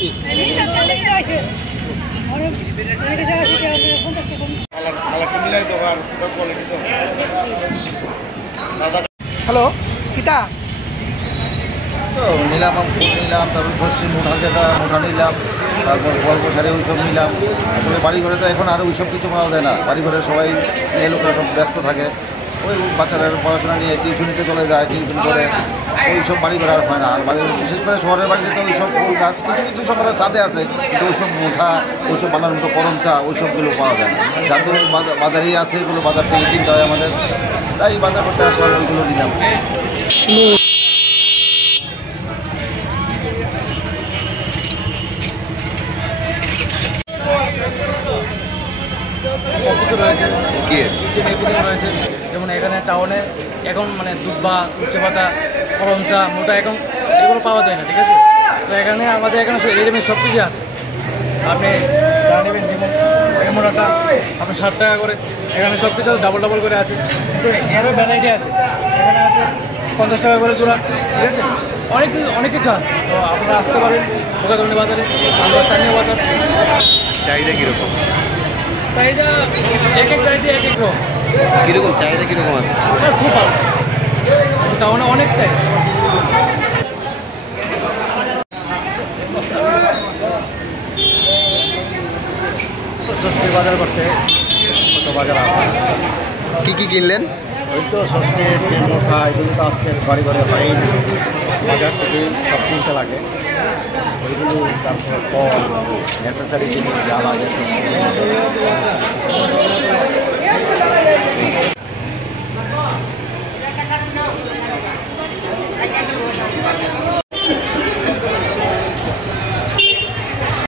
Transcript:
বেশি হ্যালো কিতা তো নিলাম নিলাম, তারপর ষষ্ঠীর মুঠা যেটা মুঠা নিলাম, তারপর গল্প সারে ওইসব নিলাম। আসলে বাড়িঘরে তো এখন আরও ওইসব কিছু পাওয়া যায় না, বাড়িঘরে সবাই মেয়ে লোকরা সব ব্যস্ত থাকে, ওই বাচ্চারা পড়াশোনা নিয়ে টিউশনিতে চলে যায়, টিউশন করে ওইসব বাড়িঘরে আর হয় না। আর বাড়ি বিশেষ করে শহরের বাড়িতে তো ওইসব ফুল গাছ কিছু কিছু সবার ছাদে আছে, কিন্তু ওইসব মুঠা ওইসব বানানোর মতো করম চা ওইসবগুলো পাওয়া যায় না। যার ধরুন বাজারেই আছে, এগুলো বাজার থেকে কিনতে হয় আমাদের, তাই বাজার করতে আসলাম, ওইগুলো নিলাম। রয়েছে যেমন এখানে টাউনে এখন মানে দুব্বা উচ্চে পাতা করম চা মোটা এখন এগুলো পাওয়া যায় না, ঠিক আছে। তো এখানে আমাদের এখানে রেডিমেড সব কিছু আছে, আপনি যা নেবেন যেমন মোটাটা আপনার 60 টাকা করে, এখানে সব কিছু ডাবল ডাবল করে আছে, কিন্তু এরও ভ্যারাইটি আছে, এখানে আছে 50 টাকা করে জোড়া, ঠিক আছে। অনেক কিছু আছে, তো আপনারা আসতে পারেন বোকাতন্ডি বাজারে, আমরা স্থানীয় বাজার। চাহিদা কীরকম? চাহিদা এক এক গাড়িতে এক এক রকম। কীরকম চাহিদা কীরকম আছে? খুব ভালো, টাউনে অনেকটাই। ষষ্ঠী বাজার করতে কত বাজার আছে? কী কী কিনলেন? ওই তো ষষ্ঠীর যে মোটা এগুলো তো আজকে ঘরে ঘরে হয়ই না, বাজার থেকে সব কিনতে লাগে ওইগুলো। তারপর ফল নেসেসারি জিনিস যা লাগে সব